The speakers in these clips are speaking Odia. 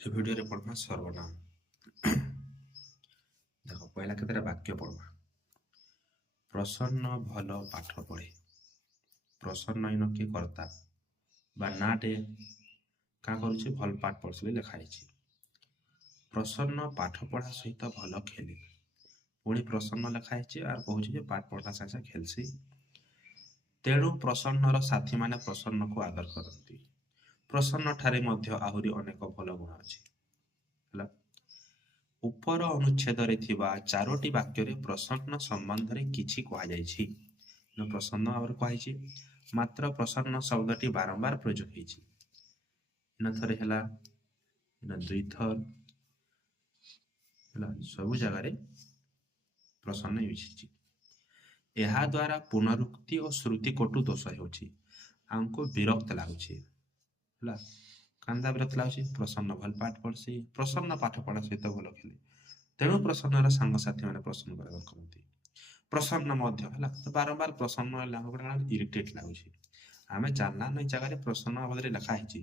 ଏ ଭିଡ଼ିଓରେ ପଢ଼ବା ସର୍ବନାମ। ଦେଖ ପହିଲା କେତେଟା ବାକ୍ୟ ପଢ଼ବା। ପ୍ରସନ୍ନ ଭଲ ପାଠ ପଢ଼େ। ପ୍ରସନ୍ନ ଇନ କିଏ କର୍ତ୍ତା ବା ନାଟେ କାଁ କରୁଛି ଭଲ ପାଠ ପଢ଼ୁଛି ବୋଲି ଲେଖା ହେଇଛି। ପ୍ରସନ୍ନ ପାଠ ପଢ଼ା ସହିତ ଭଲ ଖେଳେ। ପୁଣି ପ୍ରସନ୍ନ ଲେଖା ହେଇଛି ଆଉ କହୁଛି ଯେ ପାଠ ପଢ଼ା ସାଙ୍ଗେ ସାଙ୍ଗେ ଖେଲସି। ତେଣୁ ପ୍ରସନ୍ନର ସାଥୀମାନେ ପ୍ରସନ୍ନକୁ ଆଦର କରନ୍ତି। ପ୍ରସନ୍ନ ଠାରେ ମଧ୍ୟ ଆହୁରି ଅନେକ ଭଲ ଗୁଣ ଅଛି। ହେଲା, ଉପର ଅନୁଚ୍ଛେଦରେ ଥିବା 4ଟି ବାକ୍ୟରେ ପ୍ରସନ୍ନ ସମ୍ବନ୍ଧରେ କିଛି କୁହାଯାଇଛି। ପ୍ରସନ୍ନ ଭାବରେ କୁହାଯାଇଛି, ମାତ୍ର ପ୍ରସନ୍ନ ଶବ୍ଦଟି ବାରମ୍ବାର ପ୍ରୟୋଗ ହେଇଛି। ଥରେ ହେଲା, ଦୁଇଥର ହେଲା, ସବୁ ଜାଗାରେ ପ୍ରସନ୍ନ ୟୁଜ୍ ହେଇଛି। ଏହା ଦ୍ୱାରା ପୁନରୁକ୍ତି ଓ ଶ୍ରୁତି କଟୁ ଦୋଷ ହେଉଛି। ଆମକୁ ବିରକ୍ତ ଲାଗୁଛି। ହେଲା, କାନ୍ତା ବିରକ୍ତ ଲାଗୁଛି। ପ୍ରସନ୍ନ ଭଲ ପାଠ ପଢ଼ୁଛି, ପ୍ରସନ୍ନ ପାଠ ପଢ଼ା ସହିତ ଭଲ ଖେଳେ। ତେଣୁ ପ୍ରସନ୍ନର ସାଙ୍ଗସାଥୀ ମାନେ ପ୍ରସନ୍ନ ଆଦର କରନ୍ତି। ପ୍ରସନ୍ନ ମଧ୍ୟ ହେଲା, ତ ବାରମ୍ବାର ପ୍ରସନ୍ନ ହେଲେ ଆମକୁ ଗୋଟେ ଇରିଟେଟ୍ ଲାଗୁଛି। ଆମେ ଜାଣିଲା ନା ଏଇ ଜାଗାରେ ପ୍ରସନ୍ନ ବଦଳରେ ଲେଖା ହେଇଛି,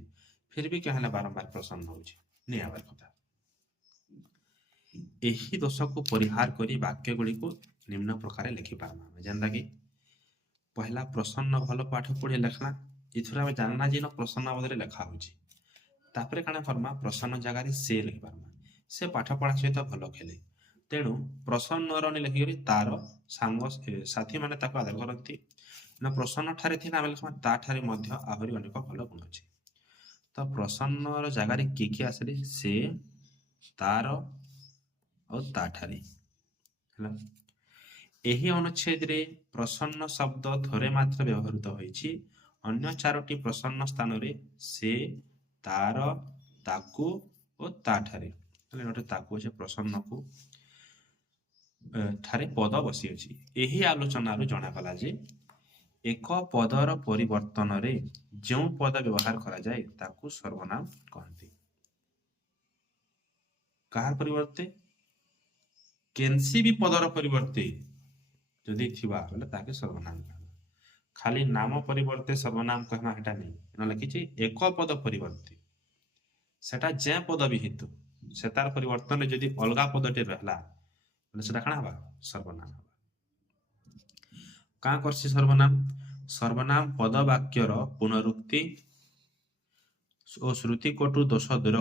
ଫିର ବି क्या ବାରମ୍ବାର ପ୍ରସନ୍ନ ହଉଛି, ନେଇ ଆବାର କଥା। ଏହି ଦୋଷକୁ ପରିହାର କରି ବାକ୍ୟ ଗୁଡ଼ିକୁ ନିମ୍ନ ପ୍ରକାର ଲେଖିପାରମା। ଯେନ୍ତା କି ପହିଲା ପ୍ରସନ୍ନ ଭଲ ପାଠ ପଢ଼ି ଲେଖଲା, ଏଥିରୁ ଆମେ ଜାଣିଲା ଯେ ପ୍ରସନ୍ନ ବଦଳରେ ଲେଖା ହଉଛି। ତାପରେ କାଣା କରମା, ପ୍ରସନ୍ନ ଜାଗାରେ ସେ ଲେଖିପାରମା। ସେ ପାଠ ପଢ଼ା ସହିତ ଭଲ ଖେଳେ। ତେଣୁ ପ୍ରସନ୍ନର ଲେଖିକରି ତାର ସାଙ୍ଗ ସାଥୀ ମାନେ ତାକୁ ଆଦର କରନ୍ତି। ପ୍ରସନ୍ନ ଠାରେ ଥିଲା ଆମେ ଲେଖମା ତାଠାରେ ମଧ୍ୟ ଆହୁରି ଅନେକ ଭଲ ଗୁଣ ଅଛି। ତ ପ୍ରସନ୍ନର ଜାଗାରେ କିଏ କିଏ ଆସିଲେ, ସେ, ତାର ଆଉ ତାଠାରେ। ହେଲା, ଏହି ଅନୁଚ୍ଛେଦରେ ପ୍ରସନ୍ନ ଶବ୍ଦ ଥରେ ମାତ୍ର ବ୍ୟବହୃତ ହୋଇଛି। ଅନ୍ୟ 4ଟି ପ୍ରସନ୍ନ ସ୍ଥାନରେ ସେ, ତାର, ତାକୁ ଓ ତାଠାରେ। ଗୋଟେ ତାକୁ ଅଛି ପ୍ରସନ୍ନକୁ ଠାରେ ପଦ ବସିଅଛି। ଏହି ଆଲୋଚନାରୁ ଜଣାଗଲା ଯେ ଏକ ପଦର ପରିବର୍ତ୍ତନରେ ଯେଉଁ ପଦ ବ୍ୟବହାର କରାଯାଏ ତାକୁ ସର୍ବନାମ କହନ୍ତି। କାହାର ପରିବର୍ତ୍ତେ? କେନ୍ସି ବି ପଦର ପରିବର୍ତ୍ତେ ଯଦି ଥିବା ବୋଲେ ତାକେ ସର୍ବନାମ କହବା। ଖାଲି ନାମ ପରିବର୍ତ୍ତେ ସର୍ବନାମ କହିବା ଏଟା नहीं। ଲେଖିଛି ଏକ ପଦ ପରିବର୍ତ୍ତେ, ସେଟା ଯେ ପଦ ବି ହେଇತು ସେ ତାର ପରିବର୍ତ୍ତନରେ ଯଦି ଅଲଗା ପଦଟେ ରହିଲା ବୋଲେ ସେଟା କାଣା ହବା, ସର୍ବନାମ ହବା। କାଁ କରସି ସର୍ବନାମ? ସର୍ବନାମ ପଦ ବାକ୍ୟର ପୁନରୁକ୍ତି ଓ ଶ୍ରୁତି କଟୁ ଦୋଷ ଦୂର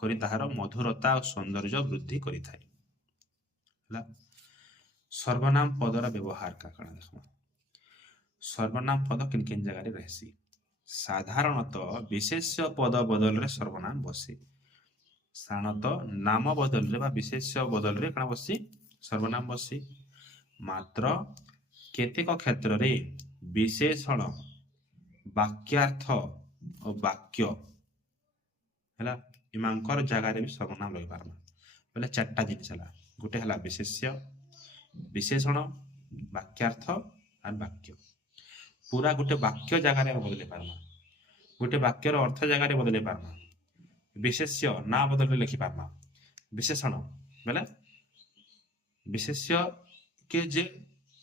କରି ତାହାର ମଧୁରତା ଓ ସୌନ୍ଦର୍ଯ୍ୟ ବୃଦ୍ଧି କରିଥାଏ। ହେଲା, ସର୍ବନାମ ପଦର ବ୍ୟବହାର କାଣା ଦେଖମା। ସର୍ବନାମ ପଦ କିନ୍ କିନ୍ ଜାଗାରେ रहसी। ସାଧାରଣତଃ ବିଶେଷ୍ୟ ପଦ ବଦଳରେ ସର୍ବନାମ ବସେ। ସାଧାରଣତଃ ନାମ ବଦଳରେ ବା ବିଶେଷ୍ୟ ବଦଳରେ କାଣା ବସି, ସର୍ବନାମ ବସି। ମାତ୍ର କେତେକ କ୍ଷେତ୍ରରେ ବିଶେଷଣ, ବାକ୍ୟାର୍ଥ ଓ ବାକ୍ୟ ହେଲା ଏମାନଙ୍କର ଜାଗାରେ ବି ସର୍ବନାମ ରହିପାରମା। ବୋଲେ 4ଟା ଜିନିଷ ହେଲା, ଗୋଟେ ହେଲା ବିଶେଷ୍ୟ, ବିଶେଷଣ, ବାକ୍ୟାର୍ଥ আর ବାକ୍ୟ। ପୁରା ଗୋଟେ ବାକ୍ୟ ଜାଗାରେ ବଦଳେଇ ପାରମା, ଗୋଟେ ବାକ୍ୟର ଅର୍ଥ ଜାଗାରେ ବଦଳେଇ ପାରମା। ବିଶେଷ୍ୟ ନା ବଦଳରେ ଲେଖି ପାରମା। ବିଶେଷଣ ବୋଲେ ବିଶେଷ୍ୟ କେ ଯେ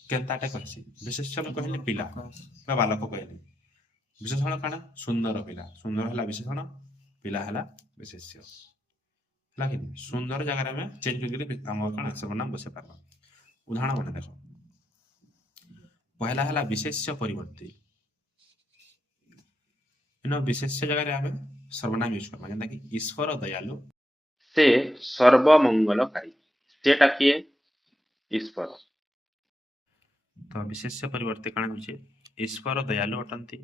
କେନ୍ତାଟେ କହିସି, ବିଶେଷ୍ୟ କହିଲେ ପିଲା ବା ବାଲକ କହିଲେ। ବିଶେଷଣ କାଣା, ସୁନ୍ଦର ପିଲା, ସୁନ୍ଦର ହେଲା ବିଶେଷଣ, ପିଲା ହେଲା ବିଶେଷ୍ୟ। ହେଲା କି ସୁନ୍ଦର ଜାଗାରେ ଆମେ ଚେଞ୍ଜ କରିକି ଆମର କାଣା ସର୍ବନାମ ବସେଇ ପାରମା। ଉଦାହରଣ ମାନେ ଦେଖ, ପहला ହେଲା ବିଶେଷ୍ୟ ପରିବର୍ତ୍ତେ। ବିଶେଷ୍ୟ ଜାଗାରେ ଆମେ ସର୍ବନାମ ୟୁଜ କରମା। ଯେନ୍ତା କି ଈଶ୍ୱର ଦୟାଳୁ, ସେ ସର୍ବମଙ୍ଗଳକାରୀ। ସେଟା କିଏ? ଈଶ୍ୱର। ତ ବିଶେଷ୍ୟ ପରିବର୍ତ୍ତେ କାଣା ହଉଛି, ଈଶ୍ୱର ଦୟାଳୁ ଅଟନ୍ତି,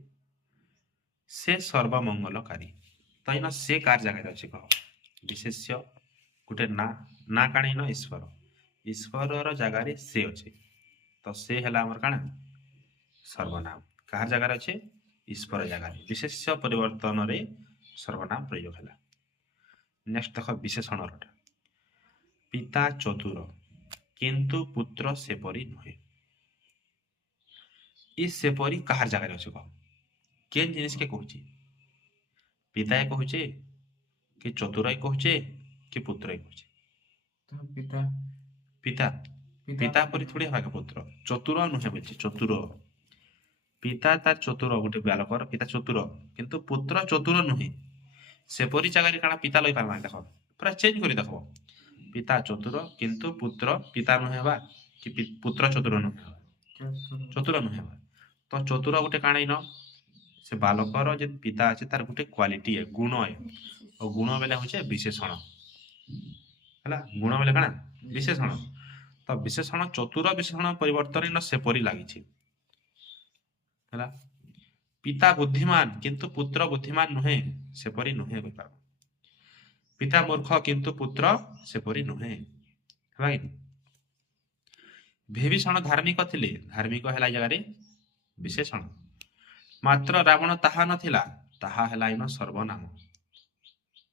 ସେ ସର୍ବମଙ୍ଗଳକାରୀ। ତ ଇନ ସେ କାର ଜାଗାରେ ଅଛି କହ, ବିଶେଷ୍ୟ ଗୋଟେ ନା, ନା କାଣା ଇନ ଈଶ୍ୱର, ଈଶ୍ୱରର ଜାଗାରେ ସେ ଅଛି। ତ ସେ ହେଲା ଆମର କାଣା, ସର୍ବନାମ। କାହାର ଜାଗାରେ ଅଛି, ଈଶ୍ୱର ଜାଗାରେ। ବିଶେଷ୍ୟ ପରିବର୍ତ୍ତନରେ ସର୍ବନାମ ପ୍ରୟୋଗ ହେଲା। ନେକ୍ସଟ ଦେଖ ବିଶେଷଣରଟା, ପିତା ଚତୁର କିନ୍ତୁ ପୁତ୍ର ସେପରି ନୁହେଁ। ଇ ସେପରି କାହାର ଜାଗାରେ ଅଛି କହ, କେନ୍ ଜିନିଷ କେ କହୁଛି? ପିତାଏ କହୁଛେ कि चतुराई कहुचे कि पुत्राई कहुचे? पिता पिता पिता परि थोड़ी हवा के पुत्र। चतुर नुहे बोलছে चतुर। पिता तार चतुर, गोटे बालकर पिता चतुर, किंतु पुत्र चतुर नुहे। ସେପରି ଜାଗାରେ କାଣା ପିତା ଲଇ ପାରମା ଦେଖ ପୁରା ଚେଞ୍ଜ କରି ଦେଖବ ପିତା ଚତୁର କିନ୍ତୁ ପୁତ୍ର ପିତା ନୁହେଁ ହେବା କି ପୁତ୍ର ଚତୁର ନୁହେଁ ହେବା ଚତୁର ନୁହେଁ ହେବା ତ ଚତୁର ଗୋଟେ କାଣା ଇନ ସେ ବାଲକର ଯେ ପିତା ଅଛି ତାର ଗୋଟେ କ୍ୱାଲିଟି ଏ ଗୁଣ ଏ ଆଉ ଗୁଣ ବେଲେ ହଉଛି ବିଶେଷଣ ହେଲା ଗୁଣ ବେଲେ କାଣା ବିଶେଷଣ ତ ବିଶେଷଣ ଚତୁର ବିଶେଷଣ ପରିବର୍ତ୍ତନ ଇନ ସେପରି ଲାଗିଛି ହେଲା ପିତା ବୁଦ୍ଧିମାନ କିନ୍ତୁ ପୁତ୍ର ବୁଦ୍ଧିମାନ ନୁହେଁ ସେପରି ନୁହେଁ କହିପାର ପିତା ମୂର୍ଖ କିନ୍ତୁ ପୁତ୍ର ସେପରି ନୁହେଁ ହେଲା କି ବିଭୀଷଣ ଧାର୍ମିକ ଥିଲେ ଧାର୍ମିକ ହେଲା ଏ ଜାଗାରେ ବିଶେଷଣ ମାତ୍ର ରାବଣ ତାହା ନଥିଲା ତାହା ହେଲା ଇନ ସର୍ବନାମ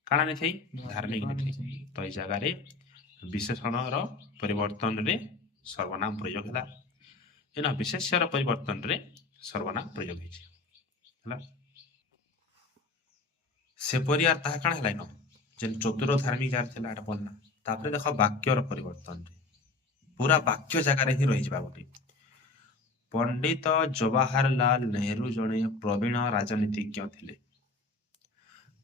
କାଣା ନେଇଥାଇ ଧାର୍ମିକ ନେଇଥାଇ ତ ଏଇ ଜାଗାରେ ବିଶେଷଣର ପରିବର୍ତ୍ତନରେ ସର୍ବନାମ ପ୍ରୟୋଗ ହେଲା ଇନ ବିଶେଷ୍ୟର ପରିବର୍ତ୍ତନରେ ସର୍ବନାମ ପ୍ରୟୋଗ ହେଇଛି ହେଲା ସେପରି ଆର୍ ତାହା କାଣା ହେଲା ଇନ ଯେନ୍ ଚତୁର ଧାର୍ମିକ ଯାହାର ଥିଲା ଏଟା ପଢନା ତାପରେ ଦେଖ ବାକ୍ୟର ପରିବର୍ତ୍ତନରେ ପୁରା ବାକ୍ୟ ଜାଗାରେ ହିଁ ରହିଯିବା ଗୋଟେ ପଣ୍ଡିତ ଜବାହରଲାଲ ନେହେରୁ ଜଣେ ପ୍ରବୀଣ ରାଜନୀତିଜ୍ଞ ଥିଲେ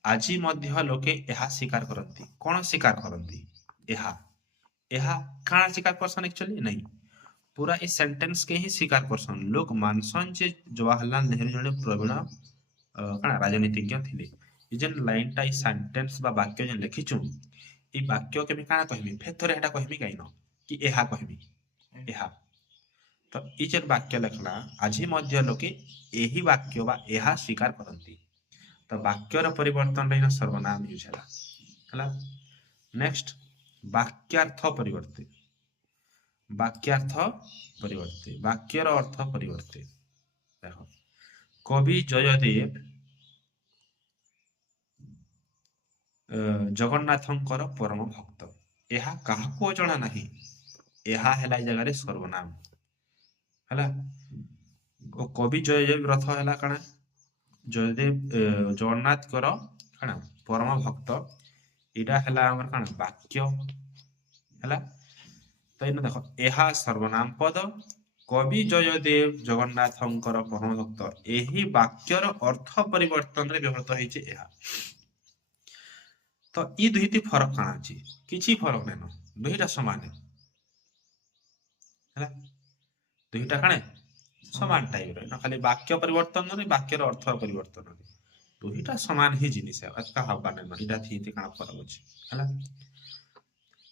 ଆଜି ମଧ୍ୟ ଲୋକେ ଏହା ସ୍ୱୀକାର କରନ୍ତି କଣ ସ୍ୱୀକାର କରନ୍ତି ଏହା ଏହା କାଣା ସ୍ୱୀକାର କରସନ୍ एक्चुअली नहीं पूरा इस सेंटेंस के ही स्वीकार करसन लोग मानसन जे जवाहरलाल नेहरू जने प्रवीण काଣା राजनीतिज्ञ थिले ई जेन लाइनटा ई सेंटेंस बा वाक्य जेन लिखिछु ई वाक्य के मी काଣା कहबी फेर थोरे हेटा कहबी काइन कि एहा कहबी एहा तो ई जेन वाक्य लिखला आजि मध्य लोके एही वाक्य बा एहा स्वीकार करंती तो वाक्यर परिवर्तन रे सर्वनाम यूज हला नेक्स्ट वाक्यार्थ परिवर्ते वाक्यार्थ परिवर्ते वाक्यर अर्थ परिवर्ते देख कवि जयदेव जगन्नाथंकर परम भक्त ଏହା କାହାକୁ ଅଜଣା ନାହିଁ ଏହା ହେଲା ଏ ଜାଗାରେ ସର୍ବନାମ ହେଲା ଓ କବି ଜୟଦେବ ରଥ ହେଲା କାଣା ଜୟଦେବ ଜଗନ୍ନାଥଙ୍କର କାଣା ପରମ ଭକ୍ତ ଏଇଟା ହେଲା ଆମର କାଣା ବାକ୍ୟ ହେଲା ତ ଏଇନା ଦେଖ ଏହା ସର୍ବନାମ ପଦ କବି ଜୟଦେବ ଜଗନ୍ନାଥଙ୍କର ପରମ ଭକ୍ତ ଏହି ବାକ୍ୟର ଅର୍ଥ ପରିବର୍ତ୍ତନରେ ବ୍ୟବହୃତ ହେଇଛି ଏହା ତ ଇ ଦୁଇଟି ଫରକ କାଣା ଅଛି କିଛି ଫରକ ନାଇନ ଦୁଇଟା ସମାନ ହେଲା ଦୁଇଟା କାଣା समान टाइप रे न खाली वाक्य परिवर्तन रे वाक्यर अर्थ परिवर्तन रे दुईटा समान ही जिनिस है अतका हवा नै इटा थी काना फरक अछि हला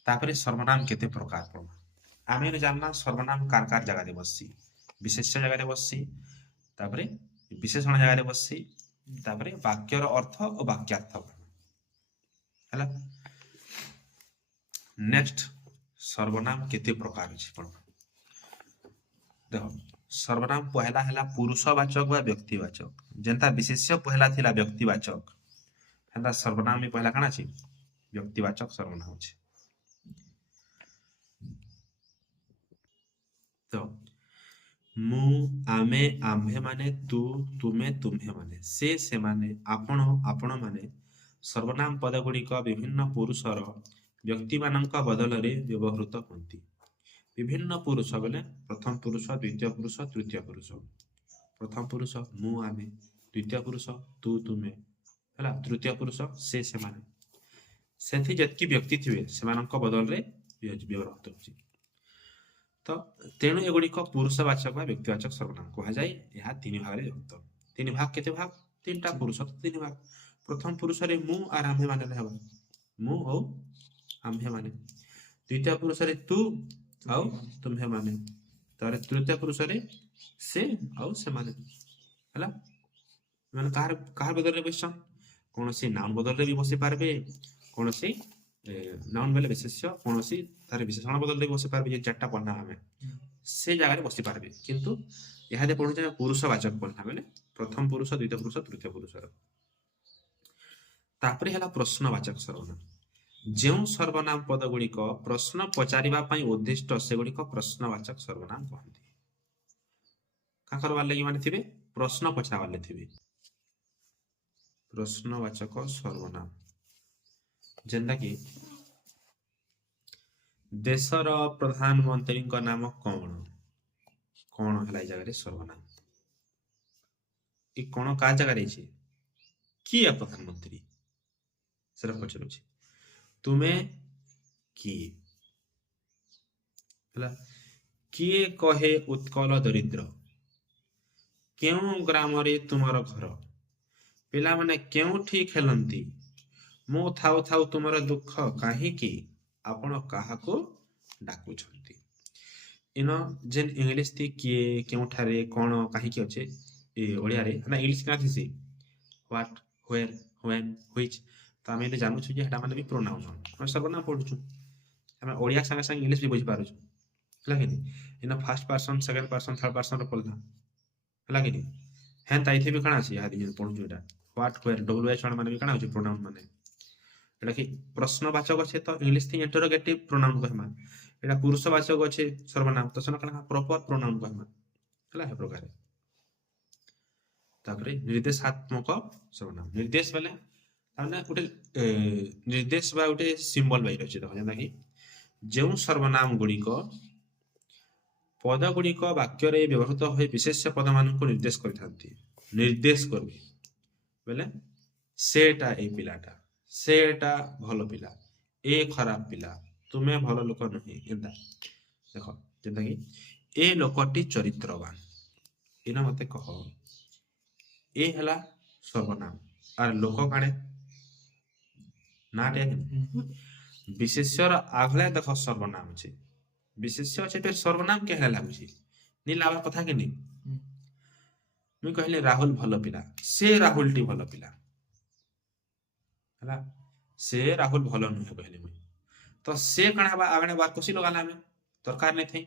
तापरे सर्वनाम केते प्रकार पर आमे जानना सर्वनाम कार जगह रे बससी विशेष्य जगह रे बससी तापरे विशेषण जगह रे बससी तापरे वाक्यर अर्थ और वाक्यार्थ हला नेक्स्ट सर्वनाम केते प्रकार अछि पर देखो सर्वनाम पहला है पुरुषवाचक व व्यक्तिवाचक जेनता विशेष्य पहला थिला व्यक्तिवाचक हेता सर्वनाम में पहला काना छी व्यक्तिवाचक सर्वनाम छी तो मु आमे आम्भे माने तू तुमे तुम्हे माने से माने आपण आपण माने सर्वनाम पद गुडी का विभिन्न पुरुषर व्यक्ति मानक बदल रे व्यवहृत होंती विभिन्न पुरुष बोले प्रथम पुरुष द्वितीय पुरुष तृतीय पुरुष प्रथम पुरुष मु आमे द्वितीय पुरुष तू तुमे हला तृतीय पुरुष से माने सेथि जतकी व्यक्ति थिवे सेमानक बदल रे व्यवहृत होची तो तेणु एगुडी को पुरुषवाचक वा व्यक्तिवाचक सर्वनाम कहा जाय यहा तीन भाग रे विभक्त तीन भाग केते भाग तीनटा पुरुष तीन भाग प्रथम पुरुष रे मु आर आम्भे माने रहबा मु औ आम्भे माने द्वितीय पुरुष रे तू आउ तुम्हें माने तारे तृतीय पुरुष रे से आउ से माने हला माने कार बदल रे बसछन कोनोसी नाउन बदल रे भी बसि पारबे कोनोसी नाउन बेले विशेष्य कोनोसी तारे विशेषण बदल रे बसि पारबे जे चारटा पन्ना हमें से जगह रे बसि पारबे किंतु यहा दे पढु जे पुरुषवाचक पन्ना बेले प्रथम पुरुष द्वितीय पुरुष तृतीय पुरुष तापरे हला प्रश्नवाचक सर्वनाम जो सर्वनाम पद गुड़िक प्रश्न पचारिबा पई उद्दिष्ट से गुड़िक प्रश्नवाचक सर्वनाम कहती का करबार लागि माने थिबे प्रश्न पचारबार लागि थिबे प्रश्नवाचक सर्वनाम जेंदा कि देशर प्रधानमंत्री का नाम कौन कौन हला जगह रे सर्वनाम ई कौन का जगह रे छी किए प्रधानमंत्री ସେଟା ପଚାରୁଛି ତୁମେ କିଏ ହେଲା କିଏ କହେ ଉତ୍କଳ ଦରିଦ୍ର କେଉଁ ଗ୍ରାମରେ ତୁମର ଘର ପିଲାମାନେ କେଉଁଠି ଖେଳନ୍ତି ମୁଁ ଥାଉ ଥାଉ ତୁମର ଦୁଃଖ କାହିଁକି ଆପଣ କାହାକୁ ଡାକୁଛନ୍ତି ଇନ ଯେନ୍ ଇଂଲିଶ ଥି କିଏ କେଉଁଠାରେ କ'ଣ କାହିଁକି ଅଛେ ଏ ଓଡ଼ିଆରେ ନା ଇଂଲିଶ କାଁ ଥିସି ହ୍ୱାଟ ହ୍ୱେର୍ ହ୍ୱେନ୍ ହ୍ୱିଚ୍ ତ ଆମେ ଏଠି ଜାଣୁଛୁ ଯେ ହେଟା ମାନେ ବି ପ୍ରୋନାଉନ୍ ଆମେ ସର୍ବନାମ ପଢୁଛୁ ଆମେ ଓଡ଼ିଆ ସାଙ୍ଗେ ସାଙ୍ଗେ ଇଂଲିଶ ବି ବୁଝିପାରୁଛୁ ହେଲା କି in first person second person third person ପଢ଼ଲା ହେଲା କି ହେନ୍ତା ଏଇଠି ବି କାଣା ଅଛି ଇହାଦେ ଯେନ୍ ପଢୁଛୁ ଏଟା ହ୍ୱାଟ ହ୍ୱେର୍ ଡବ୍ଲ୍ୟୁଏଚ୍ ମାନେ ବି କାଣା ଅଛି ପ୍ରୋନାଉନ୍ ମାନେ এটা কি প্রশ্নবাচক আছে তো ইংলিশ থি ইন্টারোগেটিভ প্রোনাউন কহমা এটা পুরুষবাচক আছে সর্বনাম তো সেন কানা প্রপার প্রোনাউন কহমা ହେଲା ଏ ପ୍ରକାର ତାପରେ ନିର୍ଦ୍ଦେଶାତ୍ମକ ସର୍ବନାମ ନିର୍ଦ୍ଦେଶ ବେଲେ ତାମାନେ ଗୋଟେ ନିର୍ଦ୍ଦେଶ ବା ଗୋଟେ ସିମ୍ବଲ ବାଇ ରହିଛି ଦେଖ ଯେନ୍ତା କି ଯେଉଁ ସର୍ବନାମ ଗୁଡ଼ିକ ପଦ ଗୁଡ଼ିକ ବାକ୍ୟରେ ବ୍ୟବହୃତ ହୋଇ ବିଶେଷ୍ୟ ପଦମାନଙ୍କୁ ନିର୍ଦ୍ଦେଶ କରିଥାନ୍ତି ନିର୍ଦ୍ଦେଶ କରିବେ ବେଲେ ସେଟା ଏଇ ପିଲାଟା ସେଟା ଭଲ ପିଲା ଏ ଖରାପ ପିଲା ତୁମେ ଭଲ ଲୋକ ନୁହେଁ ଏନ୍ତା ଦେଖ ଯେନ୍ତା କି ଏ ଲୋକଟି ଚରିତ୍ରବାନ ଏଇନା ମତେ କହ ଏ ହେଲା ସର୍ବନାମ ଆର ଲୋକ କାଣେ ନାଟେ ବିଶେଷ୍ୟର ଆଗଳେ ଦେଖ ସର୍ବନାମ ଅଛି ବିଶେଷ୍ୟ ଅଛି ଫେର ସର୍ବନାମ କେ ହେଲା ଲାଗୁଛି ନି ଲାଭ କଥା କି ନି ମୁଇଁ କହିଲି ରାହୁଲ ଭଲ ପିଲା ସେ ରାହୁଲଟି ଭଲ ପିଲା ହେଲା ସେ ରାହୁଲ ଭଲ ନୁହେଁ କହିଲି ମୁଇଁ ତ ସେ କାଣା ହେବା ଆଗणे ବାର କଷି ଲଗାଲା ଆମେ ଦରକାର ନାଇଁ ଥାଇ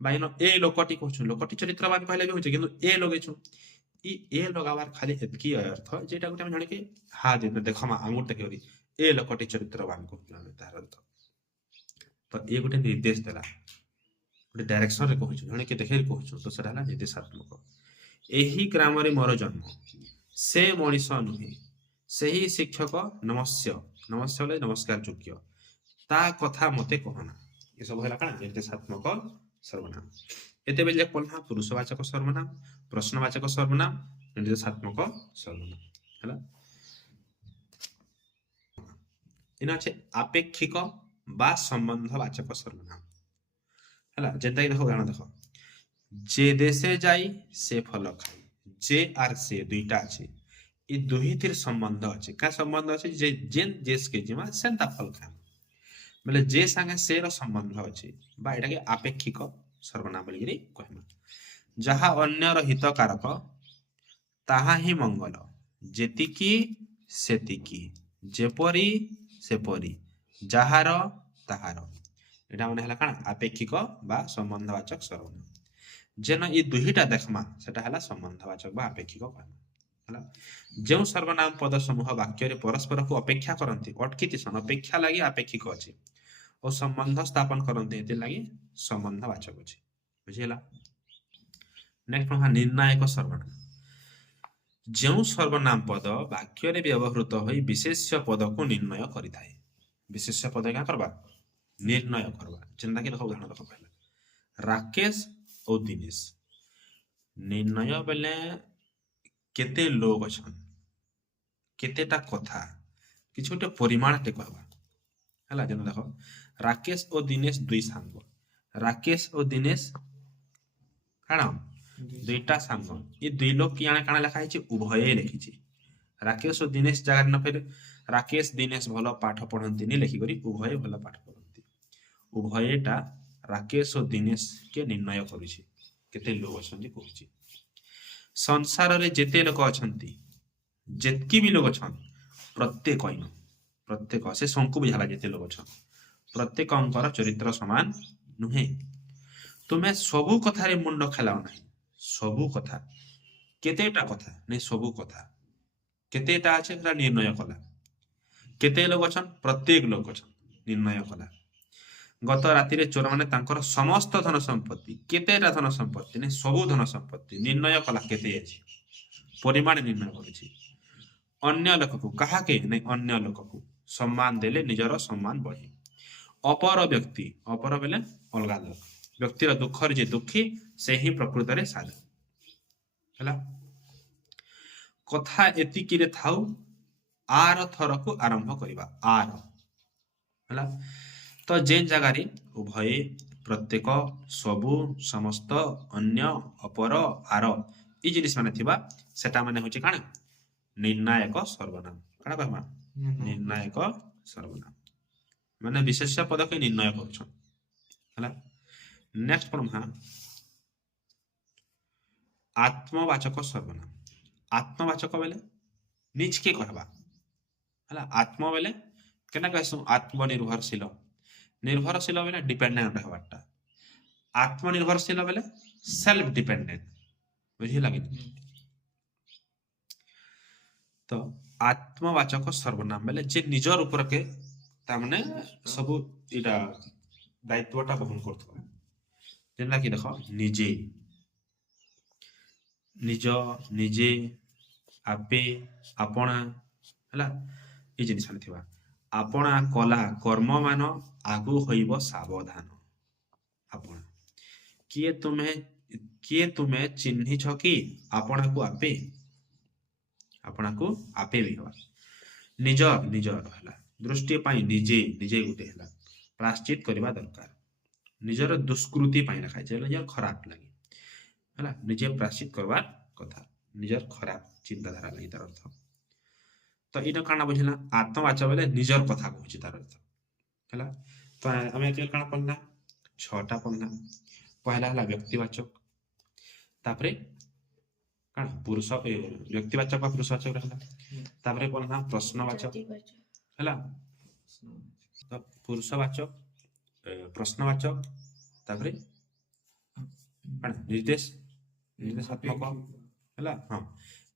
ବାଇନ ଏ ଲୋକଟି କହୁଛୁ ଲୋକଟି ଚରିତ୍ରବାନ କହିଲେ ବି ହଉଛି କିନ୍ତୁ ଏ ଲଗେଇଛୁ ଏ ଲଗାବାର ଖାଲି ଏତିକି ଅର୍ଥ ଯେଟା ଗୋଟେ ଆମେ ଜାଣିକି ହା ଦେଖମା ଆଙ୍ଗୁଠ ଦେଖିକରି ଏ ଲୋକଟି ଚରିତ୍ରବାନ କହୁଛୁ ଆମେ ତାର ଅର୍ଥ ତ ଏ ଗୋଟେ ନିର୍ଦ୍ଦେଶ ଦେଲା ଗୋଟେ ଡାଇରେକ୍ସନରେ କହୁଛୁ ଜଣେକି ଦେଖେଇ କହୁଛୁ ତ ସେଟା ହେଲା ନିର୍ଦ୍ଦେଶାତ୍ମକ ଏହି ଗ୍ରାମରେ ମୋର ଜନ୍ମ ସେ ମଣିଷ ନୁହେଁ ସେହି ଶିକ୍ଷକ ନମସ୍ୟ ନମସ୍ୟ ବୋଲେ ନମସ୍କାର ଯୋଗ୍ୟ ତା କଥା ମତେ କହନା ଏସବୁ ହେଲା କାଣା ନିର୍ଦ୍ଦେଶାତ୍ମକ ସର୍ବନାମ ଏତେବେଳେ ପଢଲା ପୁରୁଷବାଚକ ସର୍ବନାମ ପ୍ରଶ୍ନବାଚକ ସର୍ବନାମ ନିର୍ଦ୍ଦେଶାତ୍ମକ ସର୍ବନାମ ହେଲା ଏନା ଅଛି ଆପେକ୍ଷିକ বা সম্বন্ধবাচক সর্বনাম ହେଲା যেটা কি দেখো গান দেখো যে দেশে যাই সে ফল খাই যে আর সে দুইটা আছে এই দুইটির সম্বন্ধ আছে কা সম্বন্ধ আছে যে যেন দেশ কে জিমা সেন্তা ফল খাম মানে যে সাঙ্গে সে র সম্বন্ধ আছে বা এটাকে আপেক্ষিক সর্বনাম বলি কহমা যাহা অন্যর হিতকারক তাহা হি মঙ্গল যেতিকি সেতিকি যেপরি সেপরি যাହାର ତାହାର এটা মানে ହେଲା କାଣା ଆପେକ୍ଷିକ ବା ସମ୍ବନ୍ଧବାଚକ ସର୍ବନାମ ଯେନ ଏ ଦୁଇଟା ଦେଖମା ସେଟା ହେଲା ସମ୍ବନ୍ଧବାଚକ ବା ଆପେକ୍ଷିକ କହିମା ହେଲା ଯେଉଁ ସର୍ବନାମ ପଦ ସମୂହ ବାକ୍ୟରେ ପରସ୍ପରକୁ ଅପେକ୍ଷା କରନ୍ତି ଅଟକିତିସନ ଅପେକ୍ଷା ଲାଗି ଆପେକ୍ଷିକ ଅଛି ଓ ସମ୍ବନ୍ଧ ସ୍ଥାପନ କରନ୍ତି ଏଥି ଲାଗି ସମ୍ବନ୍ଧବାଚକ ଅଛି ବୁଝିଲା ନେକ୍ସଟ ପଢା ନିର୍ଣ୍ଣାୟକ ସର୍ବନାମ ଯେଉଁ ସର୍ବନାମ ପଦ ବାକ୍ୟରେ ବ୍ୟବହୃତ ହୋଇ ବିଶେଷ୍ୟ ପଦକୁ ନିର୍ଣ୍ଣୟ କରିଥାଏ ବିଶେଷ୍ୟ ପଦ क्या करबा निर्णय करबा जेंदा कि देखो उदाहरण देखो पहले राकेश और दिनेश निर्णय बेले केते लोग अछन केतेटा कथा किछ गोटे परिमाण टे कहबा हला जेन देखो राकेश और दिनेश दुई सांग राकेश और दिनेश काना दुईटा सांग ये दुई लोग कि आने काना लिखा है उभय लिखी राकेश और दिनेश जगह न फिर राकेश दिनेश भल पाठ पढ़ती लिखिक उभय भल पाठ पढ़ती उभयटा राकेश और दिनेश के निर्णय करुछि केते लोग अछंती कहूछि संसार रे जेते लोक अछंती जेतकी भी लोग अछन प्रत्येक इन प्रत्येक से संकु बुझाला जेते लोग अछन प्रत्येक अंकर चरित्र समान नुहे तुमे सबु कथा रे मुंड खेलाओ नाही सबु कथा केतेटा कथा नै सबु कथा केतेटा আছে সেটা निर्णय कला केते लोग अछन प्रत्येक लोग अछन निर्णय कला गत राति रे चोर माने तांकर समस्त धन संपत्ति केतेटा धन संपत्ति ने सबु धन संपत्ति निर्णय कला केते अछि परिमाण निर्णय करिछि अन्य लोक को कहा के नै अन्य लोक को सम्मान देले निजर सम्मान बढ़े अपर व्यक्ति अपर बेले अलगा लोक व्यक्तिर दुख रे जे दुखी से ही प्रकृति रे साधु हला कथा एतिकी रे थाउ आर थर को आरंभ करवा आर है तो जेन जगार उभय प्रत्येक सबु समस्त अन्य अपर आर ये जिनिस माने थिबा सेटा माने होची काना निर्णायक सर्वनाम काना कहमा निर्णायक सर्वनाम माने विशेष्य पद के निर्णय करछन हला नेक्स्ट परमा आत्मवाचक सर्वनाम आत्मवाचक बेले निज के कहबा हला आत्म बेले केना कहसु आत्मनिर्भरशील निर्भरशील बेले डिपेंडेंट रहबाटा आत्मनिर्भरशील बेले सेल्फ डिपेंडेंट बुझी लगे तो आत्मवाचक सर्वनाम बेले जे निजर ऊपर के तामने सब इटा दायित्वटा बहन करथबा जेना कि देखो निजे निज निजे आपे आपणा हला ये जिनिस थिबा आपणा कला कर्म मान आगु होइबो सावधान आपणा किए तुम्हें चिन्हि छ कि आपणा को आपे भी हवा निज निज हला दृष्टि पाई निजे निजे गुटे हला प्राश्चित करबा दरकार निजर दुष्कृति पाई रखा छै निजर खराब लागि हला निजे प्राश्चित करबा कथा निजर खराब चिंताधारा लागि तार अर्थ तो इनो काना बुझिला आत्मवाचक बेले निजर कथा कहूची तार अर्थ हला तो हमें के काना पढ़ना छटा पढ़ना पहला हला व्यक्तिवाचक तापरे काना पुरुष व्यक्तिवाचक बा पुरुषवाचक रहला तापरे पढ़ना प्रश्नवाचक हला तो पुरुषवाचक प्रश्नवाचक तापरे काना निर्देश निर्देशात्मक हला हां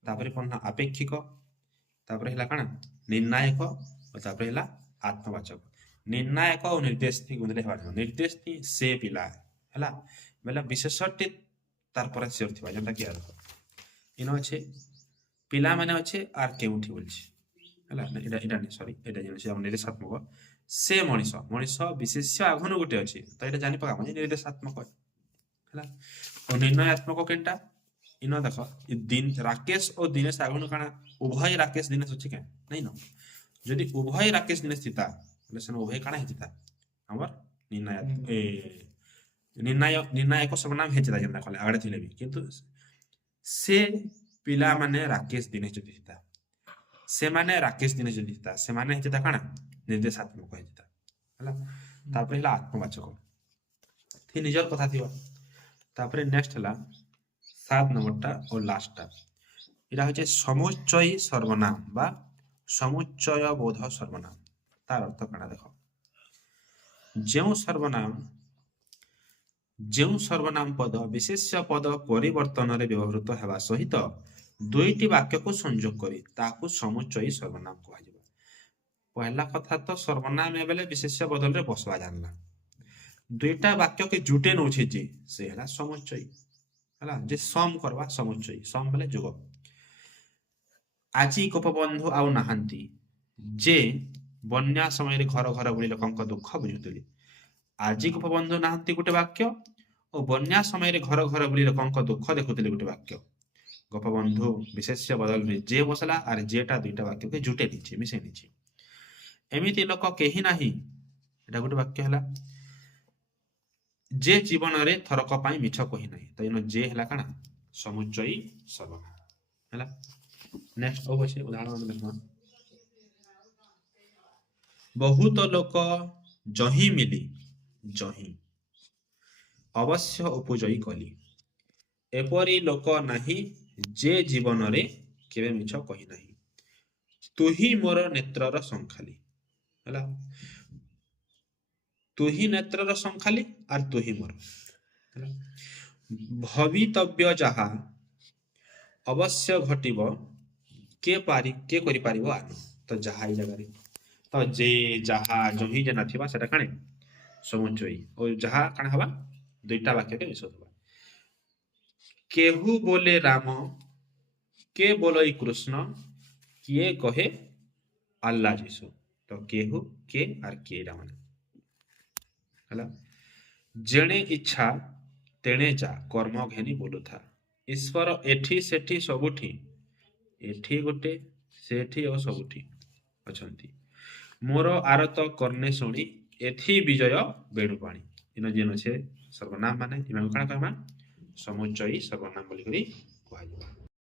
तापरे पढ़ना अपेक्षिक तापरे हला काना निर्णायक और तापरे हला आत्मवाचक निर्णायक और निर्देश थी गुंदले हवा निर्देश थी से पिला हला बेला विशेषटी तार पर सिर थिबा जेंता कि इनो अछि पिला माने अछि आर केउठी बोलछि हला इडा इडा नहीं सॉरी इडा जेनछि हम निर्देशात्मक से मनिष मनिष विशेष्य आघनु गुटे अछि त इडा जानि पका माने निर्देशात्मक हला और निर्णयात्मक केनटा इनो देखो दिन राकेश और दिनेश आगुन काना उभय राकेश दिनेश अछि के नहीं न यदि उभय राकेश दिनेश थिता लेसन उभय काना हिता हमर निर्णायक सर्वनाम हेचिता जेना कहले आगडे थिले भी किंतु से पिला माने राकेश दिनेश जति थिता से माने राकेश दिनेश जति थिता से माने हेचिता काना निर्देशात्मक हेचिता हला तापर हला आत्मवाचक थी निजर कथा थिबा तापर नेक्स्ट हला 7 नंबरटा और लास्टटा इरा होचे समुच्चय सर्वनाम बा समुच्चय बोध सर्वनाम तार अर्थ काना देखो जेउ सर्वनाम पद विशेष्य पद परिवर्तन रे व्यवहृत हेबा सहित दुईटी वाक्य को संयोग करी ताकू समुच्चय सर्वनाम कहै जेबा पहला कथा तो सर्वनाम ए बेले विशेष्य बदल रे बसवा जानला दुईटा वाक्य के जुटे नउछि जे से हला समुच्चय हला जे सम करवा समुच्चय सम बेले जोग आजी गोपबंधु आउ नाहंती जे बन्या समय रे घर घर बुली लोकंक दुख बुझुतली आजी गोपबंधु नाहंती गुटे वाक्य और बन्या समय रे घर घर बुली लोकंक दुख देखुतली गुटे वाक्य गोपबंधु विशेष्य बदल रे जे बसला आर जेटा दुईटा वाक्य के जुटे निछि मिसे निछि एमिति लोक केही नाही एटा गुटे वाक्य हला जे जीवन रे थरक पाई मिछ कहि नाही त इनो जे हला काना समुच्चय सर्वनाम हला नेक्स्ट होबे उदाहरण देखमा बहुत लोक जही मिली जही अवश्य उपजयी कली एपरी लोक नाही जे जीवन रे केबे मिछ कहि नाही तुही मोर नेत्रर संखाली हला तुही नेत्रर संखाली आर तुही मोर हला भवितव्य जहा अवश्य घटिबो के करि पारिबो आनु तो जहा ई जगह रे तो जे जहा जही जे नथिबा सेटा काने समुच्चय और जहा काने हवा दुईटा वाक्य के मिसो दबा केहू बोले राम के बोलई कृष्ण किए कहे अल्लाह जीसु तो केहू के आर के रा माने हला जेणे इच्छा तेणे जा कर्म घेनी बोलुथा ईश्वर एठी सेठी सबुठी एठी गोटे सेठी और सबुठी ଅଛନ୍ତି। ମୋର ଆରତ କର୍ଣ୍ଣେ ଶୁଣି ଏଥି ବିଜୟ ବେଣୁପାଣି। ଇନ ଯେନ୍ ଅଛେ ସର୍ବନାମ ମାନେ ଏମାନଙ୍କୁ କାଣା କହିମା ସମୁଚ୍ଚୟୀ ସର୍ବନାମ ବୋଲିକରି କୁହାଯିବ।